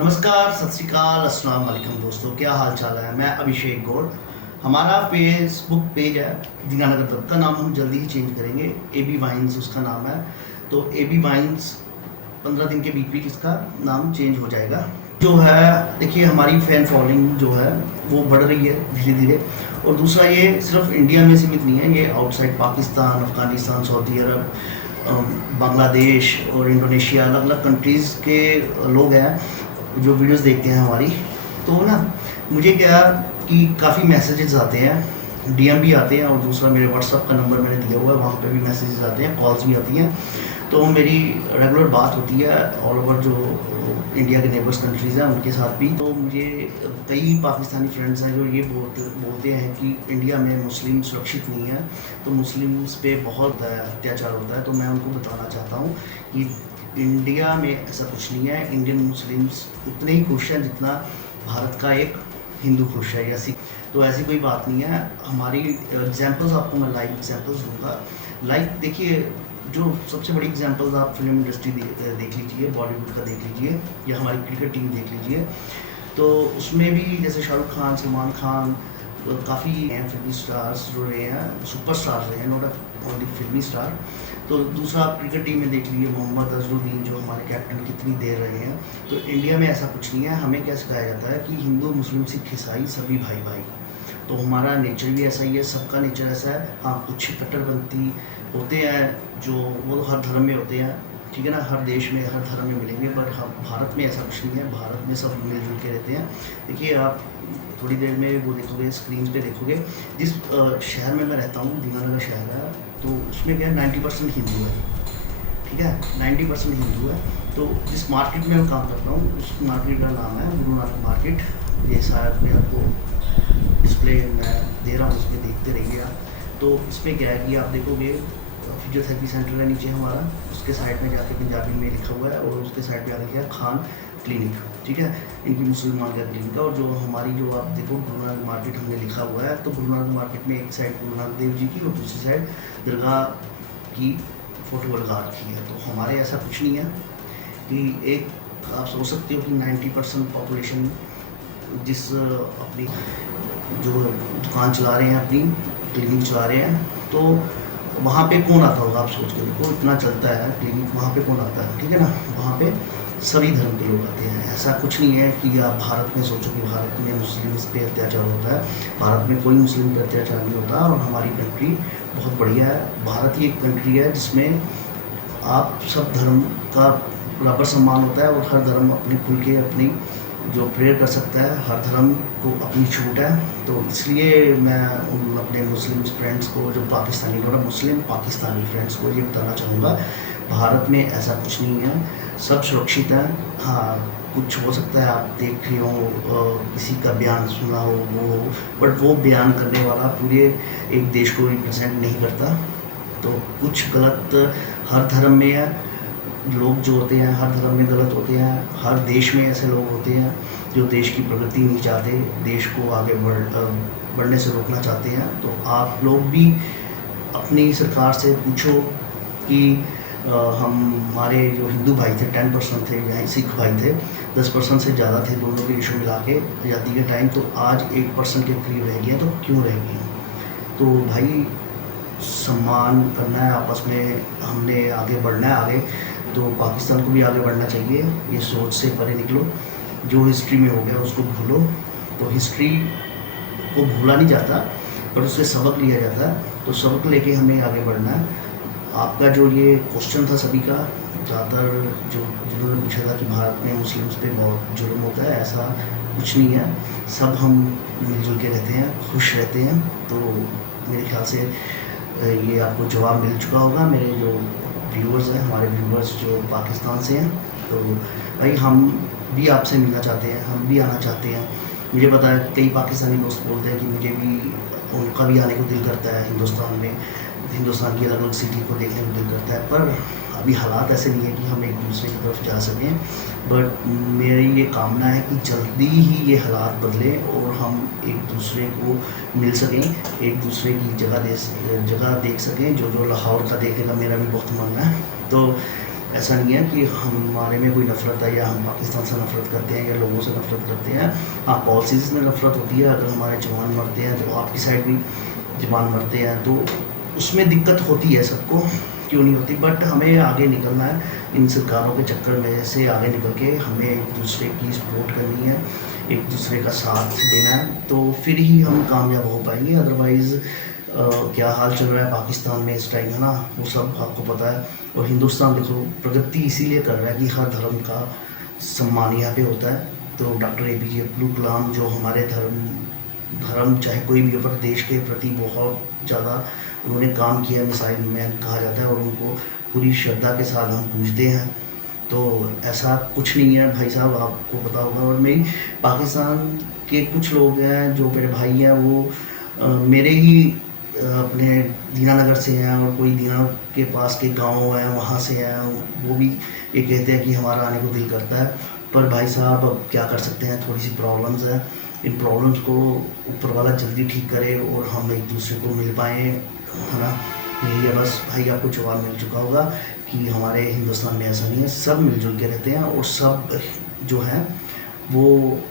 नमस्कार, सत श्री अकाल, अस्सलाम वालेकुम दोस्तों, क्या हाल चाल है। मैं अभिषेक गौड़। हमारा फेसबुक पेज है दीनानगर दत्त का नाम हम जल्दी ही चेंज करेंगे, ए बी वाइन्स उसका नाम है। तो ए बी वाइन्स 15 दिन के बीच बीच इसका नाम चेंज हो जाएगा। जो है देखिए, हमारी फ़ैन फॉलोइंग जो है वो बढ़ रही है धीरे धीरे। और दूसरा, ये सिर्फ इंडिया में सीमित नहीं है, ये आउटसाइड पाकिस्तान, अफ़गानिस्तान, सऊदी अरब, बांग्लादेश और इंडोनेशिया, अलग अलग कंट्रीज़ के लोग हैं जो वीडियोस देखते हैं हमारी। तो ना, मुझे क्या कि काफ़ी मैसेजेस आते हैं, डीएम भी आते हैं, और दूसरा मेरे व्हाट्सअप का नंबर मैंने दिया हुआ है, वहाँ पे भी मैसेजेस आते हैं, कॉल्स भी आती हैं। तो मेरी रेगुलर बात होती है ऑल ओवर जो इंडिया के नेबर्स कंट्रीज़ हैं उनके साथ भी। तो मुझे कई पाकिस्तानी फ्रेंड्स हैं जो ये बोलते हैं कि इंडिया में मुस्लिम सुरक्षित नहीं है, तो मुस्लिम्स पे बहुत अत्याचार होता है। तो मैं उनको बताना चाहता हूँ कि इंडिया में ऐसा कुछ नहीं है। इंडियन मुस्लिम्स उतने ही खुश हैं जितना भारत का एक हिंदू खुश है या सिख। तो ऐसी कोई बात नहीं है। हमारी एग्जांपल्स आपको मैं लाइव एग्जांपल्स दूंगा। लाइक देखिए, जो सबसे बड़ी एग्जांपल्स आप फिल्म इंडस्ट्री देख लीजिए, बॉलीवुड का देख लीजिए, या हमारी क्रिकेट टीम देख लीजिए। तो उसमें भी जैसे शाहरुख खान, सलमान खान, काफ़ी हैं फिल्मी स्टार्स जो रहे हैं, सुपर स्टार्स रहे हैं, नॉट ओनली फिल्मी स्टार। तो दूसरा आप क्रिकेट टीम में देख लीजिए, मोहम्मद अजहरुद्दीन जो हमारे कैप्टन कितनी देर रहे हैं। तो इंडिया में ऐसा कुछ नहीं है। हमें क्या सिखाया जाता है कि हिंदू, मुस्लिम, सिख, ईसाई सभी भाई भाई। तो हमारा नेचर भी ऐसा ही है, सबका नेचर ऐसा है। हाँ, कुछ कट्टरपंथी होते हैं जो वो तो हर धर्म में होते हैं, ठीक है ना, हर देश में हर धर्म में मिलेंगे, पर हम भारत में ऐसा कुछ नहीं है। भारत में सब मिलजुल के रहते हैं। देखिए, आप थोड़ी देर में वो देखोगे, स्क्रीन पे देखोगे, जिस शहर में मैं रहता हूँ, दीनानगर शहर है, तो उसमें क्या 90% हिंदू है, ठीक है, 90% हिंदू है। तो जिस मार्केट में मैं काम करता हूँ उस मार्केट का नाम है गुरु नानक मार्केट। ये शायद मैं आपको डिस्प्ले मैं दे रहा हूँ, उसमें देखते रहिए आप। तो इसमें क्या है कि आप देखोगे फिजियोथेरेपी सेंटर है नीचे हमारा, उसके साइड में जाके पंजाबी में लिखा हुआ है, और उसके साइड पे आ लिखा है खान क्लिनिक, ठीक है, इनकी मुसलमान का क्लिनिक है। और जो हमारी जो आप देखो गुरु नानक मार्केट हमने लिखा हुआ है, तो गुरु नानक मार्केट में एक साइड गुरु नानक देव जी की और दूसरी साइड दरगाह की फ़ोटो लगा रखी है। तो हमारे ऐसा कुछ नहीं है कि एक आप सोच सकते हो कि 90% पॉपुलेशन जिस अपनी जो दुकान चला रहे हैं, अपनी क्लिनिक चला रहे हैं, तो वहाँ पे कौन आता होगा, आप सोच के देखो, इतना चलता है क्लिनिक, वहाँ पे कौन आता है, ठीक है ना। वहाँ पे सभी धर्म के लोग आते हैं। ऐसा कुछ नहीं है कि आप भारत में सोचो कि भारत में मुस्लिम्स पे अत्याचार होता है। भारत में कोई मुस्लिम पे अत्याचार नहीं होता, और हमारी कंट्री बहुत बढ़िया है। भारत ही एक कंट्री है जिसमें आप सब धर्म का बराबर सम्मान होता है, और हर धर्म अपने खुल के अपनी जो प्रेयर कर सकता है, हर धर्म को अपनी छूट है। तो इसलिए मैं उन अपने मुस्लिम फ्रेंड्स को, जो पाकिस्तानी, थोड़ा मुस्लिम पाकिस्तानी फ्रेंड्स को ये बताना चाहूँगा, भारत में ऐसा कुछ नहीं है, सब सुरक्षित है। हाँ, कुछ हो सकता है आप देख रहे हो, किसी का बयान सुना हो वो, बट वो बयान करने वाला पूरे एक देश को रिप्रेजेंट नहीं करता। तो कुछ गलत हर धर्म में है, लोग जो होते हैं हर धर्म में गलत होते हैं। हर देश में ऐसे लोग होते हैं जो देश की प्रगति नहीं चाहते, देश को आगे बढ़ने से रोकना चाहते हैं। तो आप लोग भी अपनी सरकार से पूछो कि हमारे जो हिंदू भाई थे 10% थे, या सिख भाई थे 10% से ज़्यादा थे, दोनों के इशू मिला के आज़ादी के टाइम, तो आज 1% के करीब रह गए। तो क्यों रह गए? तो भाई, सम्मान करना है आपस में, हमने आगे बढ़ना है आगे, तो पाकिस्तान को भी आगे बढ़ना चाहिए। ये सोच से परे निकलो, जो हिस्ट्री में हो गया उसको भूलो। तो हिस्ट्री को भूला नहीं जाता, पर उससे सबक लिया जाता है। तो सबक लेके हमें आगे बढ़ना है। आपका जो ये क्वेश्चन था सभी का, ज़्यादातर जो जिन्होंने पूछा था कि भारत में मुस्लिम्स पे बहुत जुर्म होता है, ऐसा कुछ नहीं है। सब हम मिलजुल के रहते हैं, खुश रहते हैं। तो मेरे ख्याल से ये आपको जवाब मिल चुका होगा। मेरे जो व्यूअर्स हैं, हमारे व्यूअर्स जो पाकिस्तान से हैं, तो भाई हम भी आपसे मिलना चाहते हैं, हम भी आना चाहते हैं। मुझे पता है कई पाकिस्तानी दोस्त बोलते हैं कि मुझे भी, उनका भी आने को दिल करता है हिंदुस्तान में, हिंदुस्तान की अलग अलग सिटी को देखने को दिल करता है, पर अभी हालात ऐसे नहीं है कि हम एक दूसरे की तरफ जा सकें। बट मेरी ये कामना है कि जल्दी ही ये हालात बदलें और हम एक दूसरे को मिल सकें, एक दूसरे की जगह देख सकें। जो लाहौर का देखने का मेरा भी बहुत मन है। तो ऐसा नहीं है कि हमारे में कोई नफ़रत है या हम पाकिस्तान से नफ़रत करते हैं या लोगों से नफ़रत करते हैं। हाँ, पॉलिसीज़ में नफ़रत होती है। अगर हमारे जवान मरते हैं तो आपकी साइड भी जवान मरते हैं, तो उसमें दिक्कत होती है सबको, क्यों नहीं होती। बट हमें आगे निकलना है, इन सरकारों के चक्कर में से आगे निकल के हमें एक दूसरे की सपोर्ट करनी है, एक दूसरे का साथ देना है, तो फिर ही हम कामयाब हो पाएंगे। अदरवाइज़ क्या हाल चल रहा है पाकिस्तान में इस टाइम, है ना, वो सब आपको पता है। और हिंदुस्तान देखो प्रगति इसीलिए कर रहा है कि हर धर्म का सम्मान यहाँ पे होता है। तो डॉक्टर APJ अब्दुल कलाम जो हमारे धर्म चाहे कोई भी हो, पर देश के प्रति बहुत ज़्यादा उन्होंने काम किया, मिसाइल मैन कहा जाता है, और उनको पूरी श्रद्धा के साथ हम पूजते हैं। तो ऐसा कुछ नहीं है भाई साहब, आपको पता होगा। और मेरी पाकिस्तान के कुछ लोग हैं जो मेरे भाई हैं, वो मेरे ही अपने दीनानगर से हैं, और कोई दीना के पास के गांव हैं वहाँ से हैं, वो भी ये कहते हैं कि हमारा आने को दिल करता है। पर भाई साहब अब क्या कर सकते हैं, थोड़ी सी प्रॉब्लम्स हैं। इन प्रॉब्लम्स को ऊपर वाला जल्दी ठीक करे और हम एक दूसरे को मिल पाएँ, है ना। यही है बस। भाई आपको जवाब मिल चुका होगा कि हमारे हिंदुस्तान में ऐसा नहीं है, सब मिलजुल के रहते हैं, और सब जो है वो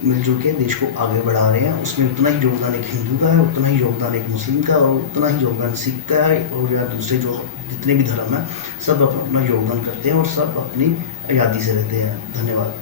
मिलजुल के देश को आगे बढ़ा रहे हैं। उसमें उतना ही योगदान एक हिंदू का है, उतना ही योगदान एक मुस्लिम का, और उतना ही योगदान सिख का है, और या दूसरे जो जितने भी धर्म हैं, सब अपना योगदान करते हैं और सब अपनी आज़ादी से रहते हैं। धन्यवाद।